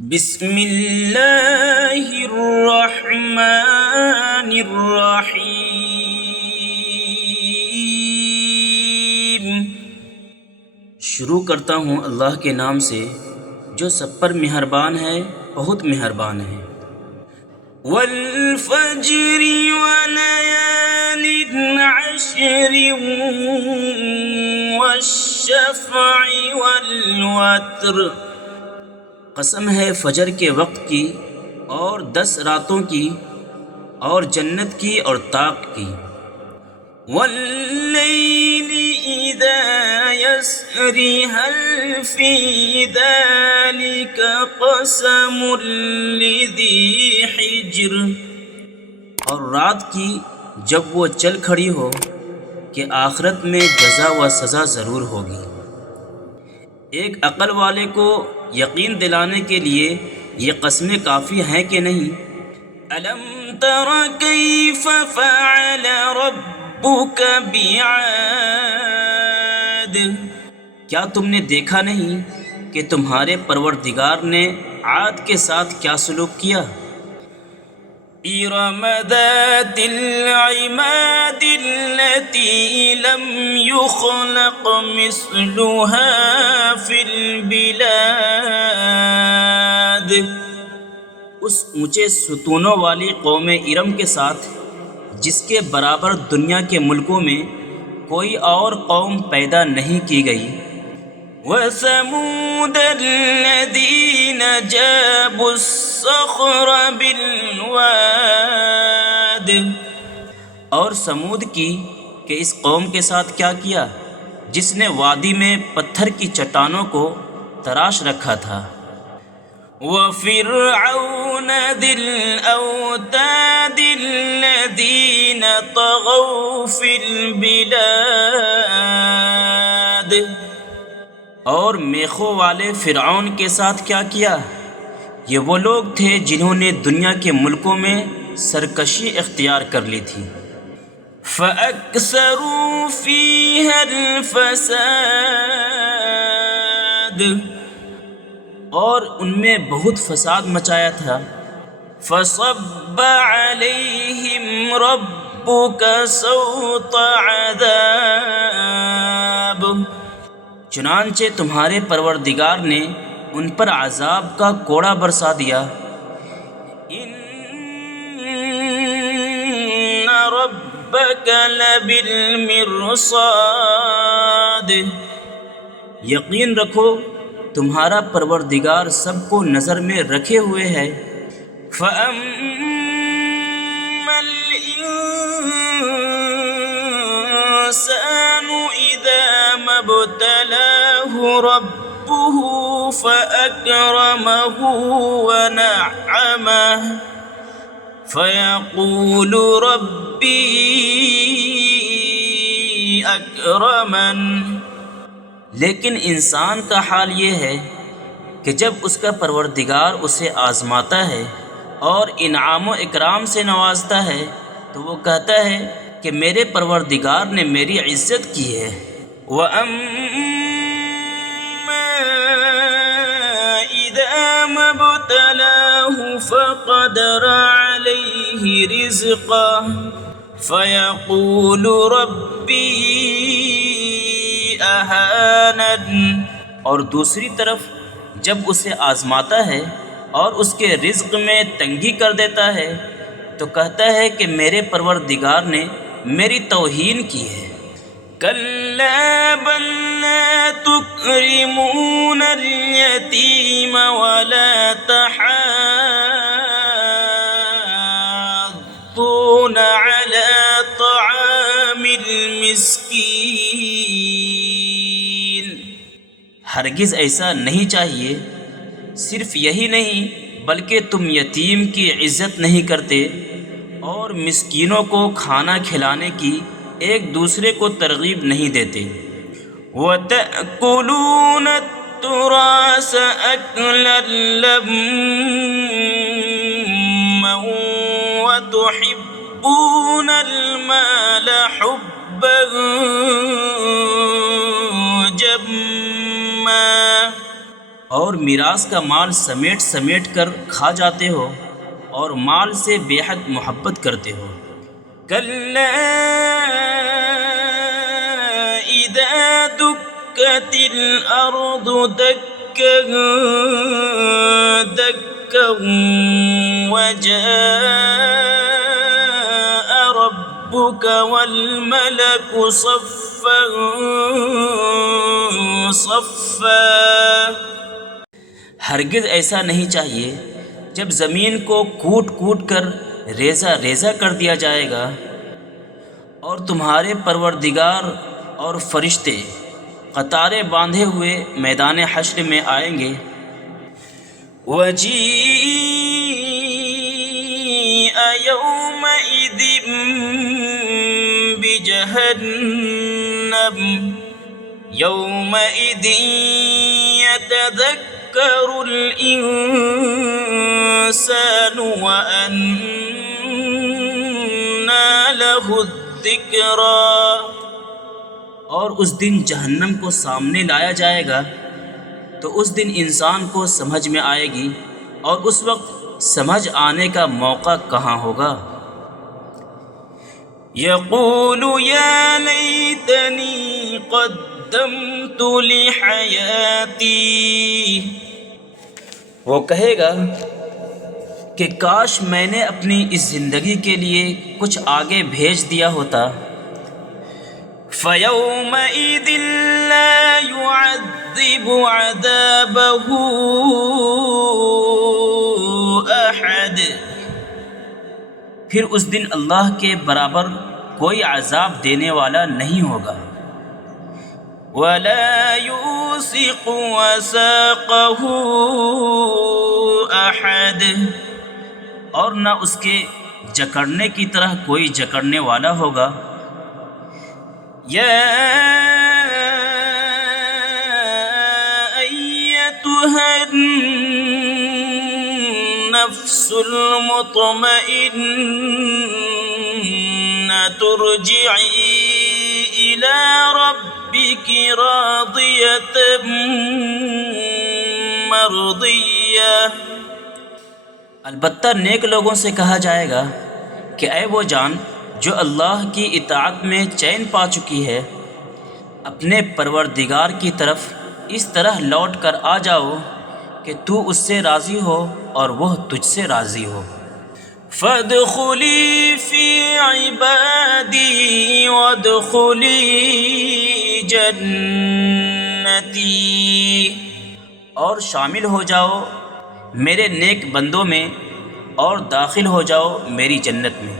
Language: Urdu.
بسم اللہ الرحمن الرحیم۔ شروع کرتا ہوں اللہ کے نام سے جو سب پر مہربان ہے، بہت مہربان ہے۔ والفجر وليال عشر والشفع والوتر، قسم ہے فجر کے وقت کی اور 10 راتوں کی اور جنت کی اور طاق کی۔ واللیل اذا یسر هل فی ذلک قسم لذی حجر، اور رات کی جب وہ چل کھڑی ہو کہ آخرت میں جزا و سزا ضرور ہوگی۔ ایک عقل والے کو یقین دلانے کے لیے یہ قسمیں کافی ہیں کہ نہیں؟ الم تر کیف فعل ربک بعاد، کیا تم نے دیکھا نہیں کہ تمہارے پروردگار نے عاد کے ساتھ کیا سلوک کیا؟ ارم ذات العماد التي لم يخلق مثلها في البلاد، اس اونچے ستونوں والی قوم ارم کے ساتھ جس کے برابر دنیا کے ملکوں میں کوئی اور قوم پیدا نہیں کی گئی۔ وَثَمُودَ الَّذِينَ جَابُوا الصَّخْرَ بِالْوَادِ، اور سمود کی کہ اس قوم کے ساتھ کیا کیا جس نے وادی میں پتھر کی چٹانوں کو تراش رکھا تھا۔ وَفِرْعَوْنَ ذِي الْأَوْتَادِ الَّذِينَ طَغَوْا فِي الْبِلَادِ، اور میخوں والے فرعون کے ساتھ کیا کیا؟ یہ وہ لوگ تھے جنہوں نے دنیا کے ملکوں میں سرکشی اختیار کر لی تھی۔ فَأَكْثَرُوا فِيهَا الْفَسَادَ، اور ان میں بہت فساد مچایا تھا۔ فَصَبَّ عَلَيْهِمْ رَبُّكَ سَوْطَ عَذَابٍ، چنانچہ تمہارے پروردگار نے ان پر عذاب کا کوڑا برسا دیا۔ ان ربک لبالمرصاد، یقین رکھو تمہارا پروردگار سب کو نظر میں رکھے ہوئے ہے۔ فَأَمَّا الْإِنسَانُ إِذَا مَا ابْتَلَاهُ رَبُّهُ فَأَكْرَمَهُ وَنَعَّمَهُ فَيَقُولُ رَبِّي أَكْرَمَنِ، لیکن انسان کا حال یہ ہے کہ جب اس کا پروردگار اسے آزماتا ہے اور انعام و اکرام سے نوازتا ہے تو وہ کہتا ہے کہ میرے پروردگار نے میری عزت کی ہے۔ وَأَمَّا إِذَا مَا ابْتَلَاهُ فَقَدَرَ عَلَيْهِ رِزْقَهُ فَيَقُولُ رَبِّي أَهَانَنِ، اور دوسری طرف جب اسے آزماتا ہے اور اس کے رزق میں تنگی کر دیتا ہے تو کہتا ہے کہ میرے پروردگار نے میری توہین کی ہے۔ كَلَّا بَل لَّا تُكْرِمُونَ الْيَتِيمَ وَلَا تَحَاضُّونَ عَلَى طَعَامِ الْمِسْكِينِ، ہرگز ایسا نہیں چاہیے، صرف یہی نہیں بلکہ تم یتیم کی عزت نہیں کرتے اور مسکینوں کو کھانا کھلانے کی ایک دوسرے کو ترغیب نہیں دیتے۔ وَتَأْكُلُونَ التُّرَاثَ أَكْلًا لَمًّا وَتُحِبُّونَ الْمَالَ حُبًّا جَمًّا، اور میراث کا مال سمیٹ سمیٹ کر کھا جاتے ہو اور مال سے بے حد محبت کرتے ہو۔ کلا اذا دکت الارض دکا دکا وجاء ربك والملك صفا صفا۔ ہرگز ایسا نہیں چاہیے جب زمین کو کوٹ کوٹ کر ریزہ ریزہ کر دیا جائے گا اور تمہارے پروردگار اور فرشتے قطاریں باندھے ہوئے میدان حشر میں آئیں گے۔ وَجِيءَ يَوْمَئِذٍ بِجَهَنَّمَ يَوْمَئِذٍ يَتَذَكَّرُ الْإِنسَانُ وَأَنَّى لَهُ الذِّكْرَى۔ اور اس دن جہنم کو سامنے لایا جائے گا تو اس دن انسان کو سمجھ میں آئے گی، اور اس وقت سمجھ آنے کا موقع کہاں ہوگا۔ یقول یا لیتنی قدمت لحیاتی، وہ کہے گا کہ کاش میں نے اپنی اس زندگی کے لیے کچھ آگے بھیج دیا ہوتا۔ فَيَوْمَئِذٍ لَا يُعَذِّبُ عَذَابَهُ أَحَدٌ، پھر اس دن اللہ کے برابر کوئی عذاب دینے والا نہیں ہوگا۔ وَلَا يُوثِقُ وَثَاقَهُ أَحَدٌ، اور نہ اس کے جکڑنے کی طرح کوئی جکڑنے والا ہوگا۔ یا ایتھا النفس المطمئنة ارجعی الی ربک راضیة مرضیہ۔ البتہ نیک لوگوں سے کہا جائے گا کہ اے وہ جان جو اللہ کی اطاعت میں چین پا چکی ہے، اپنے پروردگار کی طرف اس طرح لوٹ کر آ جاؤ کہ تو اس سے راضی ہو اور وہ تجھ سے راضی ہو۔ فَادْخُلِي فِي عِبَادِي وَادْخُلِي جَنَّتِي، اور شامل ہو جاؤ میرے نیک بندوں میں اور داخل ہو جاؤ میری جنت میں۔